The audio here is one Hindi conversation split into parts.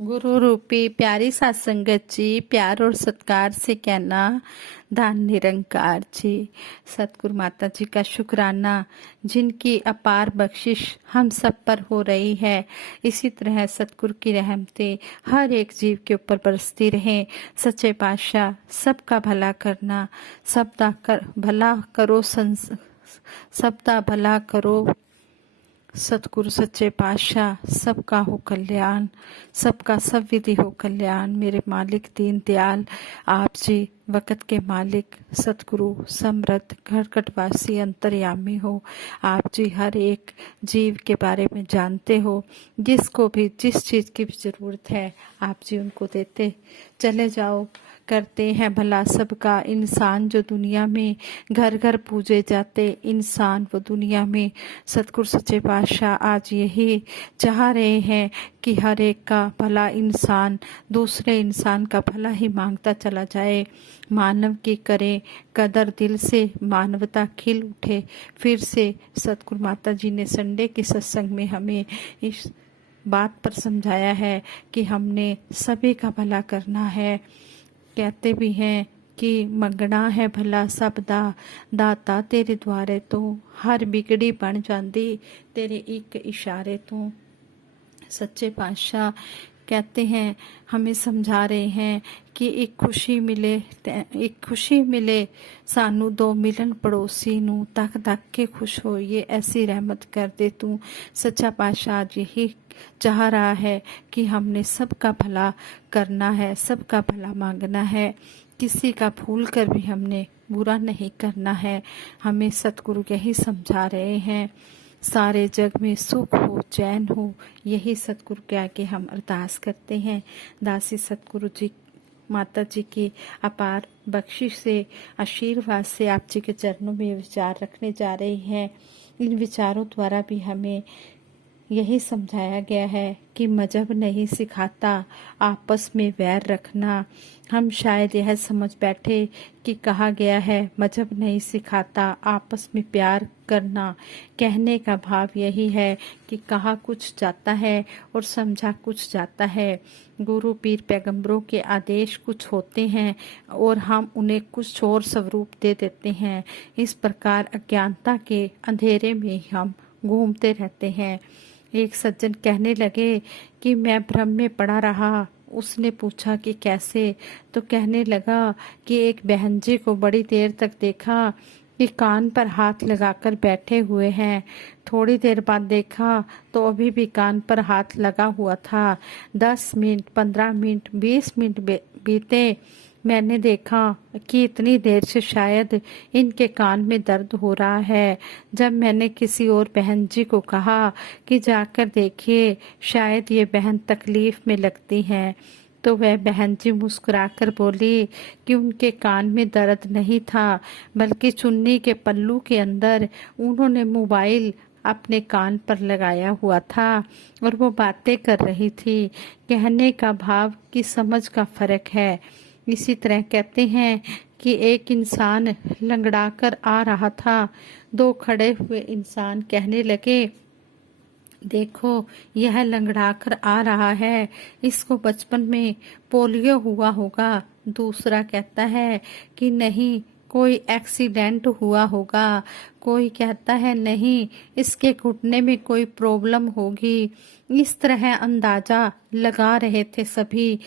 गुरु रूपी प्यारी सत्संगत जी, प्यार और सत्कार से कहना धन निरंकार जी। सतगुरु माता जी का शुक्राना, जिनकी अपार बख्शिश हम सब पर हो रही है। इसी तरह सतगुरु की रहमतें हर एक जीव के ऊपर बरसती रहें। सच्चे पातशाह सबका भला करना, सबका भला करो, सबका भला करो। सतगुरु सच्चे पातशाह सबका हो कल्याण, सबका सब विधि हो कल्याण। मेरे मालिक दीन दयाल आप जी, वक़्त के मालिक सतगुरु समृद्ध घटघटवासी अंतर्यामी हो। आप जी हर एक जीव के बारे में जानते हो, जिसको भी जिस चीज़ की भी ज़रूरत है आप जी उनको देते चले जाओ। करते हैं भला सबका इंसान, जो दुनिया में घर घर पूजे जाते इंसान वो दुनिया में। सतगुरु सच्चे पातशाह आज यही चाह रहे हैं कि हर एक का भला इंसान दूसरे इंसान का भला ही मांगता चला जाए। मानव की करे कदर, दिल से मानवता खिल उठे फिर से। सतगुरु माता जी ने संडे के सत्संग में हमें इस बात पर समझाया है कि हमने सभी का भला करना है। कहते भी हैं कि मंगना है भला सब दा, दाता तेरे द्वारे तो हर बिगड़ी बन जाती तेरे एक इशारे तो। सच्चे पातशाह कहते हैं, हमें समझा रहे हैं कि एक खुशी मिले सानू दो मिलन पड़ोसी नू, तक तक के खुश हो ये ऐसी रहमत कर दे तू। सच्चा पातशाह यही चाह रहा है कि हमने सबका भला करना है, सबका भला मांगना है, किसी का भूल कर भी हमने बुरा नहीं करना है। हमें सतगुरु यही समझा रहे हैं। सारे जग में सुख हो, चैन हो, यही सतगुरु के आगे हम अरदास करते हैं। दासी सतगुरु जी माता जी की अपार बख्शिश से, आशीर्वाद से आप जी के चरणों में विचार रखने जा रहे हैं। इन विचारों द्वारा भी हमें यही समझाया गया है कि मजहब नहीं सिखाता आपस में वैर रखना। हम शायद यह समझ बैठे कि कहा गया है मजहब नहीं सिखाता आपस में प्यार करना। कहने का भाव यही है कि कहा कुछ जाता है और समझा कुछ जाता है। गुरु पीर पैगंबरों के आदेश कुछ होते हैं और हम उन्हें कुछ और स्वरूप दे देते हैं। इस प्रकार अज्ञानता के अंधेरे में हम घूमते रहते हैं। एक सज्जन कहने लगे कि मैं भ्रम में पड़ा रहा। उसने पूछा कि कैसे, तो कहने लगा कि एक बहन जी को बड़ी देर तक देखा कि कान पर हाथ लगाकर बैठे हुए हैं। थोड़ी देर बाद देखा तो अभी भी कान पर हाथ लगा हुआ था। 10 मिनट, 15 मिनट, 20 मिनट बीते। मैंने देखा कि इतनी देर से शायद इनके कान में दर्द हो रहा है। जब मैंने किसी और बहन जी को कहा कि जाकर देखिए, शायद ये बहन तकलीफ में लगती हैं, तो वह बहन जी मुस्कुराकर बोली कि उनके कान में दर्द नहीं था, बल्कि चुन्नी के पल्लू के अंदर उन्होंने मोबाइल अपने कान पर लगाया हुआ था और वो बातें कर रही थी। कहने का भाव की समझ का फर्क है। इसी तरह कहते हैं कि एक इंसान लंगड़ाकर आ रहा था। दो खड़े हुए इंसान कहने लगे, देखो यह लंगड़ाकर आ रहा है, इसको बचपन में पोलियो हुआ होगा। दूसरा कहता है कि नहीं, कोई एक्सीडेंट हुआ होगा। कोई कहता है नहीं, इसके घुटने में कोई प्रॉब्लम होगी। इस तरह अंदाजा लगा रहे थे सभी।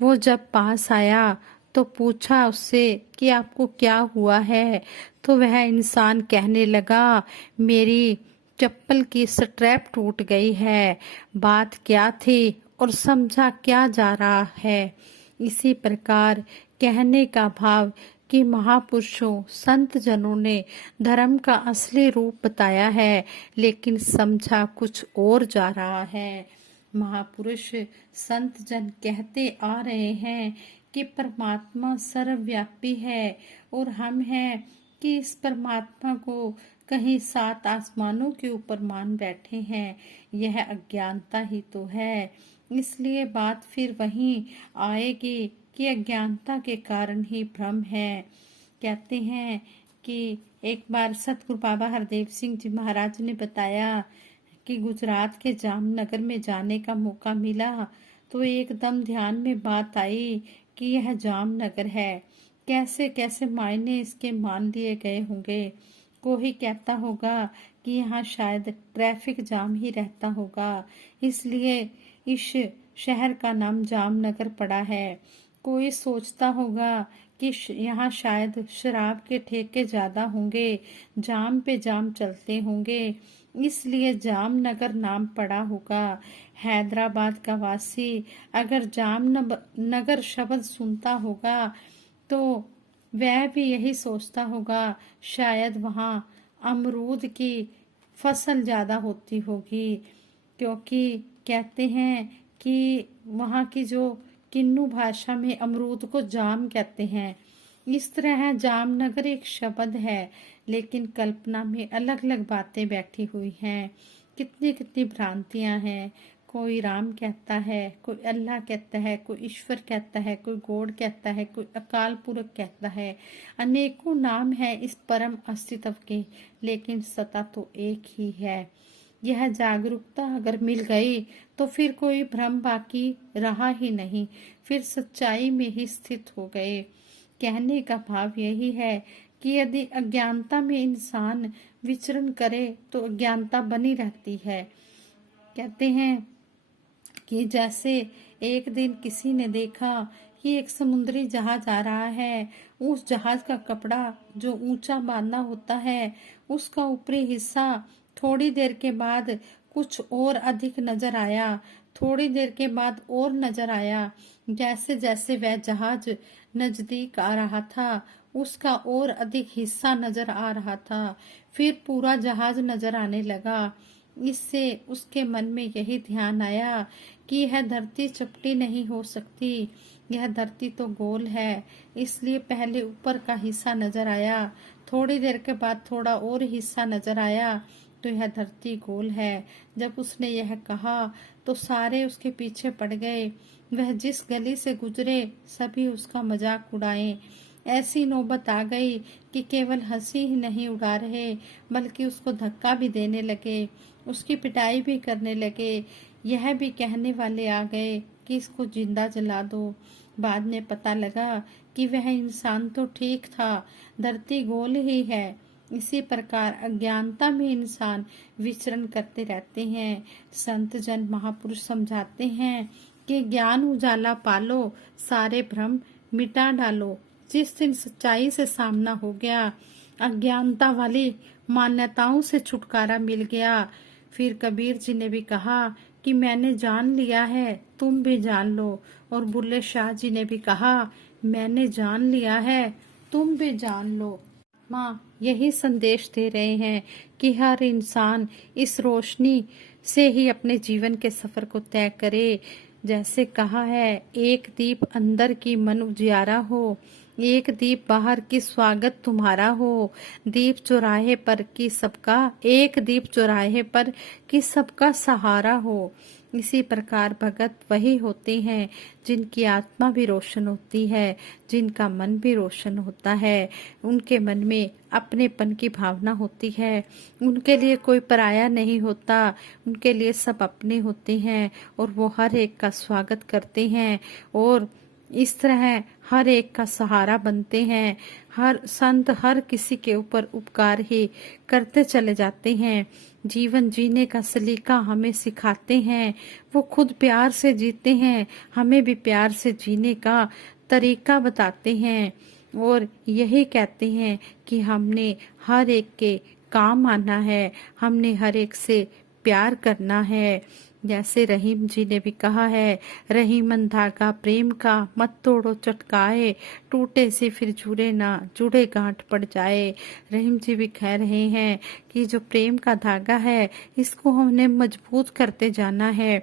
वो जब पास आया तो पूछा उससे कि आपको क्या हुआ है, तो वह इंसान कहने लगा, मेरी चप्पल की स्ट्रैप टूट गई है। बात क्या थी और समझा क्या जा रहा है। इसी प्रकार कहने का भाव कि महापुरुषों संत जनों ने धर्म का असली रूप बताया है, लेकिन समझा कुछ और जा रहा है। महापुरुष संत जन कहते आ रहे हैं कि परमात्मा सर्वव्यापी है और हम हैं कि इस परमात्मा को कहीं 7 आसमानों के ऊपर मान बैठे हैं। यह अज्ञानता ही तो है। इसलिए बात फिर वहीं आएगी कि अज्ञानता के कारण ही भ्रम है। कहते हैं कि एक बार सतगुरु बाबा हरदेव सिंह जी महाराज ने बताया कि गुजरात के जामनगर में जाने का मौका मिला तो एकदम ध्यान में बात आई कि यह जामनगर है। कैसे कैसे मायने इसके मान लिए गए होंगे। कोई कहता होगा कि यहाँ शायद ट्रैफिक जाम ही रहता होगा, इसलिए इस शहर का नाम जामनगर पड़ा है। कोई सोचता होगा कि यहाँ शायद शराब के ठेके ज्यादा होंगे, जाम पे जाम चलते होंगे, इसलिए जामनगर नाम पड़ा होगा। हैदराबाद का वासी अगर जामनगर शब्द सुनता होगा तो वह भी यही सोचता होगा शायद वहाँ अमरूद की फसल ज्यादा होती होगी, क्योंकि कहते हैं कि वहाँ की जो किन्नू भाषा में अमरूद को जाम कहते हैं। इस तरह जामनगर एक शब्द है, लेकिन कल्पना में अलग अलग बातें बैठी हुई हैं। कितनी कितनी भ्रांतियां हैं। कोई राम कहता है, कोई अल्लाह कहता है, कोई ईश्वर कहता है, कोई गॉड कहता है, कोई अकाल पुरख कहता है। अनेकों नाम है इस परम अस्तित्व के, लेकिन सत्ता तो एक ही है। यह जागरूकता अगर मिल गई तो फिर कोई भ्रम बाकी रहा ही नहीं, फिर सच्चाई में ही स्थित हो गए। कहने का भाव यही है कि यदि अज्ञानता में इंसान विचरण करे तो अज्ञानता बनी रहती है। कहते हैं कि जैसे एक दिन किसी ने देखा कि एक समुद्री जहाज आ रहा है। उस जहाज का कपड़ा जो ऊंचा बांधना होता है, उसका ऊपरी हिस्सा थोड़ी देर के बाद कुछ और अधिक नजर आया, थोड़ी देर के बाद और नजर आया। जैसे जैसे वह जहाज नजदीक आ रहा था, उसका और अधिक हिस्सा नजर आ रहा था, फिर पूरा जहाज नजर आने लगा। इससे उसके मन में यही ध्यान आया कि यह धरती चपटी नहीं हो सकती, यह धरती तो गोल है। इसलिए पहले ऊपर का हिस्सा नजर आया, थोड़ी देर के बाद थोड़ा और हिस्सा नजर आया, तो यह धरती गोल है। जब उसने यह कहा तो सारे उसके पीछे पड़ गए। वह जिस गली से गुजरे सभी उसका मजाक उड़ाए। ऐसी नौबत आ गई कि केवल हंसी ही नहीं उड़ा रहे, बल्कि उसको धक्का भी देने लगे, उसकी पिटाई भी करने लगे। यह भी कहने वाले आ गए कि इसको जिंदा जला दो। बाद में पता लगा कि वह इंसान तो ठीक था, धरती गोल ही है। इसी प्रकार अज्ञानता में इंसान विचरण करते रहते हैं। संत जन महापुरुष समझाते हैं कि ज्ञान उजाला पालो, सारे भ्रम मिटा डालो। जिस दिन सच्चाई से सामना हो गया, अज्ञानता वाली मान्यताओं से छुटकारा मिल गया, फिर कबीर जी ने भी कहा कि मैंने जान लिया है, तुम भी जान लो। और बुल्ले शाह जी ने भी कहा, मैंने जान लिया है, तुम भी जान लो। माँ यही संदेश दे रहे हैं कि हर इंसान इस रोशनी से ही अपने जीवन के सफर को तय करे। जैसे कहा है, एक दीप अंदर की मन उजियारा हो, एक दीप बाहर की स्वागत तुम्हारा हो। दीप चौराहे पर की सबका, एक दीप चौराहे पर की सबका सहारा हो। इसी प्रकार भगत वही होते हैं जिनकी आत्मा भी रोशन होती है, जिनका मन भी रोशन होता है। उनके मन में अपनेपन की भावना होती है, उनके लिए कोई पराया नहीं होता, उनके लिए सब अपने होते हैं और वो हर एक का स्वागत करते हैं और इस तरह हर एक का सहारा बनते हैं। हर संत हर किसी के ऊपर उपकार ही करते चले जाते हैं। जीवन जीने का सलीका हमें सिखाते हैं। वो खुद प्यार से जीते हैं, हमें भी प्यार से जीने का तरीका बताते हैं और यही कहते हैं कि हमने हर एक के काम आना है, हमने हर एक से प्यार करना है। जैसे रहीम जी ने भी कहा है, रहीमन धागा प्रेम का मत तोड़ो चटकाए, टूटे से फिर जुड़े ना, जुड़े गांठ पड़ जाए। रहीम जी भी कह रहे हैं कि जो प्रेम का धागा है, इसको हमने मजबूत करते जाना है।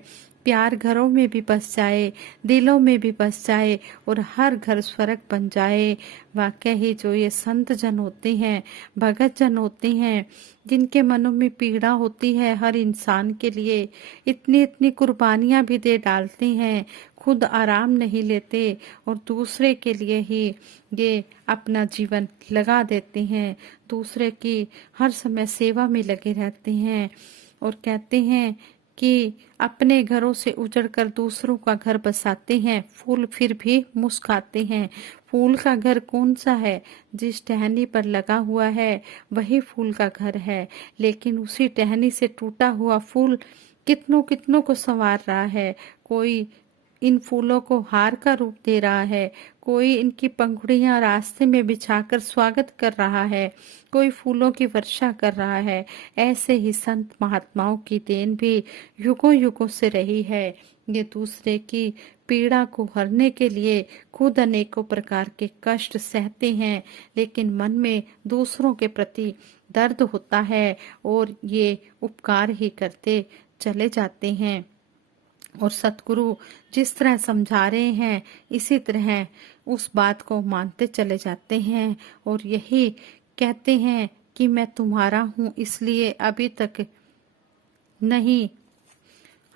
प्यार घरों में भी बस जाए, दिलों में भी बस जाए और हर घर स्वर्ग बन जाए। वाकई ही जो ये संत जन होते हैं, भगत जन होते हैं, जिनके मनों में पीड़ा होती है हर इंसान के लिए, इतनी इतनी कुर्बानियां भी दे डालते हैं, खुद आराम नहीं लेते और दूसरे के लिए ही ये अपना जीवन लगा देते हैं, दूसरे की हर समय सेवा में लगे रहते हैं और कहते हैं कि अपने घरों से उजड़कर दूसरों का घर बसाते हैं, फूल फिर भी मुस्कुराते हैं। फूल का घर कौन सा है? जिस टहनी पर लगा हुआ है वही फूल का घर है, लेकिन उसी टहनी से टूटा हुआ फूल कितनों कितनों को संवार रहा है। कोई इन फूलों को हार का रूप दे रहा है, कोई इनकी पंखुड़ियां रास्ते में बिछाकर स्वागत कर रहा है, कोई फूलों की वर्षा कर रहा है। ऐसे ही संत महात्माओं की देन भी युगों युगों से रही है। ये दूसरे की पीड़ा को हरने के लिए खुद अनेकों प्रकार के कष्ट सहते हैं, लेकिन मन में दूसरों के प्रति दर्द होता है और ये उपकार ही करते चले जाते हैं। और सतगुरु जिस तरह समझा रहे हैं इसी तरह उस बात को मानते चले जाते हैं और यही कहते हैं कि मैं तुम्हारा हूँ, इसलिए अभी तक नहीं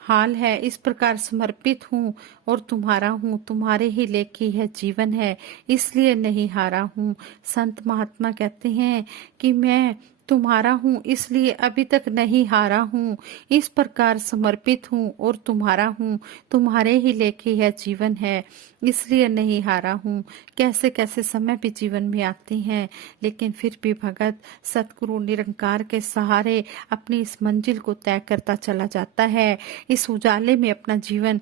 हाल है, इस प्रकार समर्पित हूँ और तुम्हारा हूँ, तुम्हारे ही लेखी है जीवन है, इसलिए नहीं हारा हूँ। संत महात्मा कहते हैं कि मैं तुम्हारा हूँ इसलिए अभी तक नहीं हारा हूँ, इस प्रकार समर्पित हूँ और तुम्हारा हूँ, तुम्हारे ही लेखी है जीवन है, इसलिए नहीं हारा हूँ। कैसे कैसे समय भी जीवन में आते हैं, लेकिन फिर भी भगत सतगुरु निरंकार के सहारे अपनी इस मंजिल को तय करता चला जाता है, इस उजाले में अपना जीवन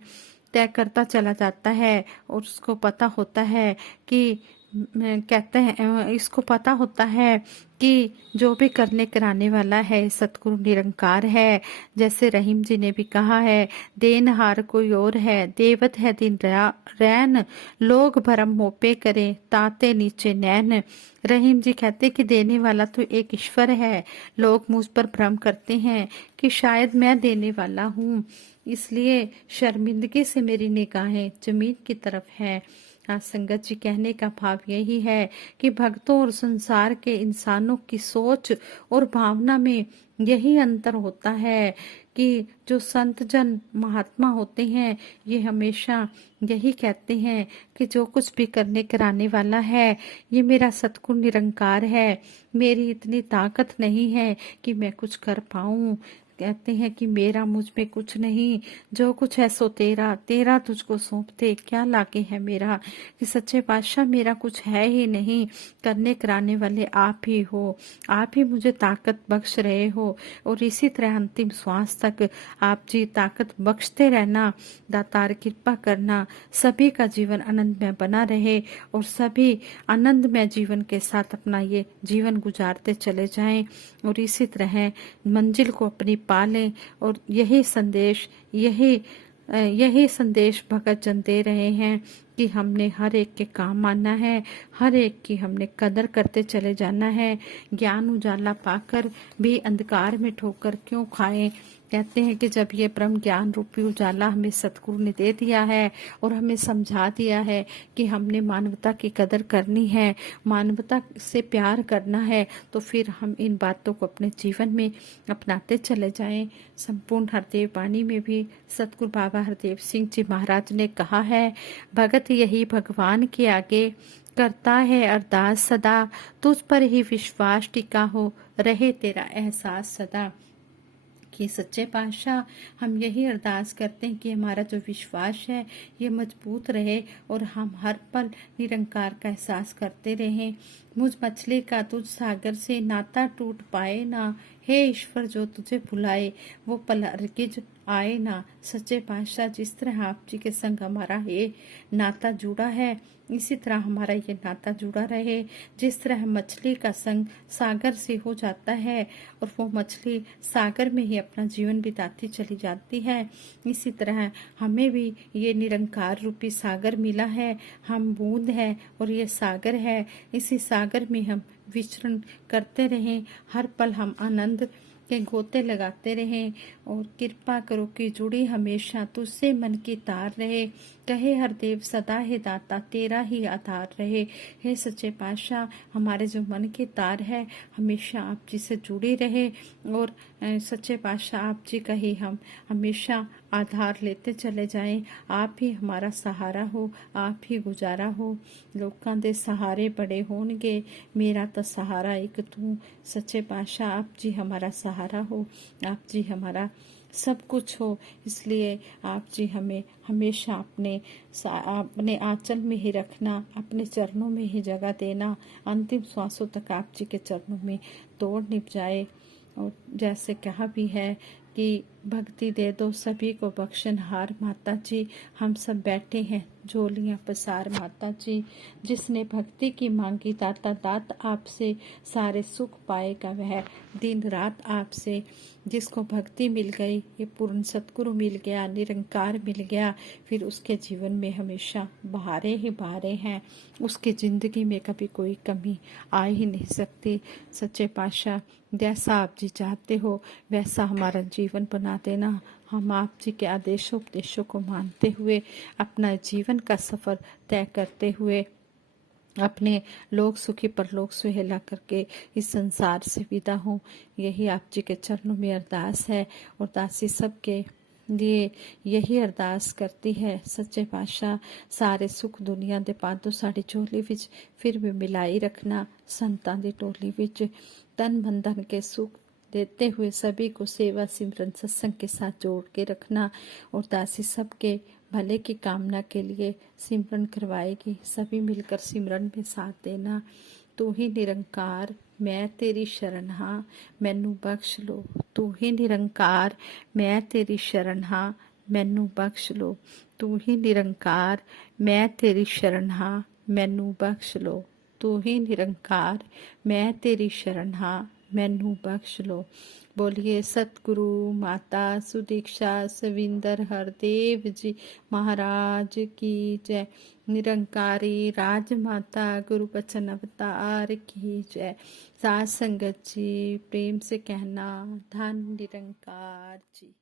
तय करता चला जाता है। और उसको पता होता है कि कहते हैं, इसको पता होता है कि जो भी करने कराने वाला है सतगुरु निरंकार है। जैसे रहीम जी ने भी कहा है, देनहार कोई और है, देवत है दिन रैन, लोग भरम मोपे करे ताते नीचे नैन। रहीम जी कहते कि देने वाला तो एक ईश्वर है, लोग मुझ पर भ्रम करते हैं कि शायद मैं देने वाला हूँ, इसलिए शर्मिंदगी से मेरी निगाहें जमीन की तरफ है। आज संगत जी कहने का भाव यही है कि भक्तों और संसार के इंसानों की सोच और भावना में यही अंतर होता है कि जो संत जन महात्मा होते हैं ये हमेशा यही कहते हैं कि जो कुछ भी करने कराने वाला है ये मेरा सतगुरु निरंकार है, मेरी इतनी ताकत नहीं है कि मैं कुछ कर पाऊं। कहते हैं कि मेरा मुझ में कुछ नहीं, जो कुछ है सो तेरा, तेरा तुझको सौंपते क्या लागे है मेरा। कि सच्चे पातशाह मेरा कुछ है ही नहीं, करने कराने वाले आप ही हो, आप ही मुझे ताकत बख्श रहे हो और इसी तरह अंतिम श्वास तक आप जी ताकत बख्शते रहना। दातार कृपा करना, सभी का जीवन आनंद में बना रहे और सभी आनंदमय जीवन के साथ अपना ये जीवन गुजारते चले जाएं और इसी तरह मंजिल को अपनी पालें। और यही संदेश भगत जन दे रहे हैं कि हमने हर एक के काम आना है, हर एक की हमने कदर करते चले जाना है। ज्ञान उजाला पाकर भी अंधकार में ठोकर क्यों खाएं। कहते हैं कि जब ये ब्रह्म ज्ञान रूपी उजाला हमें सतगुरु ने दे दिया है और हमें समझा दिया है कि हमने मानवता की कदर करनी है, मानवता से प्यार करना है, तो फिर हम इन बातों को अपने जीवन में अपनाते चले जाएं। संपूर्ण हरदेव वाणी में भी सतगुरु बाबा हरदेव सिंह जी महाराज ने कहा है, भगत यही भगवान के आगे करता है अरदास सदा, तुझ पर ही विश्वास टिका हो, रहे तेरा एहसास सदा। कि सच्चे पातशाह हम यही अरदास करते हैं कि हमारा जो विश्वास है ये मजबूत रहे और हम हर पल निरंकार का एहसास करते रहें। मुझ मछली का तुझ सागर से नाता टूट पाए ना, हे ईश्वर जो तुझे भुलाए वो पल हरगिज आए ना। सच्चे पातशाह जिस तरह आप जी के संग हमारा ये नाता जुड़ा है इसी तरह हमारा ये नाता जुड़ा रहे। जिस तरह मछली का संग सागर से हो जाता है और वो मछली सागर में ही अपना जीवन बिताती चली जाती है, इसी तरह हमें भी ये निरंकार रूपी सागर मिला है। हम बूंद है और ये सागर है, इसी सागर में हम विचरण करते रहें, हर पल हम आनंद के गोते लगाते रहें। और कृपा करो कि जुड़ी हमेशा तुझसे मन की तार रहे, कहे हर देव सदा है दाता तेरा ही आधार रहे। हे सच्चे पातशाह हमारे जो मन की तार है हमेशा आप जी से जुड़ी रहे और सच्चे पातशाह आप जी का ही हम हमेशा आधार लेते चले जाएं। आप ही हमारा सहारा हो, आप ही गुजारा हो। लोकां दे सहारे बड़े होणगे, मेरा तो सहारा एक तू। सच्चे पातशाह आप जी हमारा सहारा हो, आप जी हमारा सब कुछ हो। इसलिए आप जी हमें हमेशा अपने आंचल में ही रखना, अपने चरणों में ही जगह देना, अंतिम श्वासों तक आप जी के चरणों में तोड़ निभ जाए। और जैसे कहा भी है कि भक्ति दे दो सभी को बख्शनहार माता जी, हम सब बैठे हैं झोलियां पसार माता जी। जिसने भक्ति की मांगी दाता दात आपसे, सारे सुख पाएगा वह दिन रात आपसे। जिसको भक्ति मिल गई, ये पूर्ण सतगुरु मिल गया, निरंकार मिल गया, फिर उसके जीवन में हमेशा बहारें ही बहारें हैं। उसकी ज़िंदगी में कभी कोई कमी आ ही नहीं सकती। सच्चे पातशाह जैसा आप जी चाहते हो वैसा हमारा जीवन बना देना। हम आप जी के आदेशों उपदेशों को मानते हुए अपना जीवन का सफ़र तय करते हुए अपने लोक सुखी परलोक सुहेला करके इस संसार से विदा हूँ। यही आप जी के चरणों में अरदास है। और दासी सबके लिए यही अरदास करती है, सच्चे पातशाह सारे सुख दुनिया दे पा दो साड़ी झोली विच, फिर भी मिलाई रखना संतां दी टोली विच। तन मन धन के सुख देते हुए सभी को सेवा सिमरन सत्संग के साथ जोड़ के रखना। और दासी सबके भले की कामना के लिए सिमरन करवाएगी, सभी मिलकर सिमरन में साथ देना। तू ही निरंकार मैं तेरी शरण हाँ, मैनू बख्श लो। तू ही निरंकार मैं तेरी शरण हाँ, मैनू बख्श लो। तू ही निरंकार मैं तेरी शरण हाँ, मैनू बख्श लो। तू ही निरंकार मैं तेरी शरण हाँ, मैनू बख्श लो। बोलिए सतगुरु माता सुदीक्षा सविंदर हरदेव जी महाराज की जय। निरंकारी राजमाता गुरु बचन अवतार की जय। साथ संगत जी प्रेम से कहना धन निरंकार जी।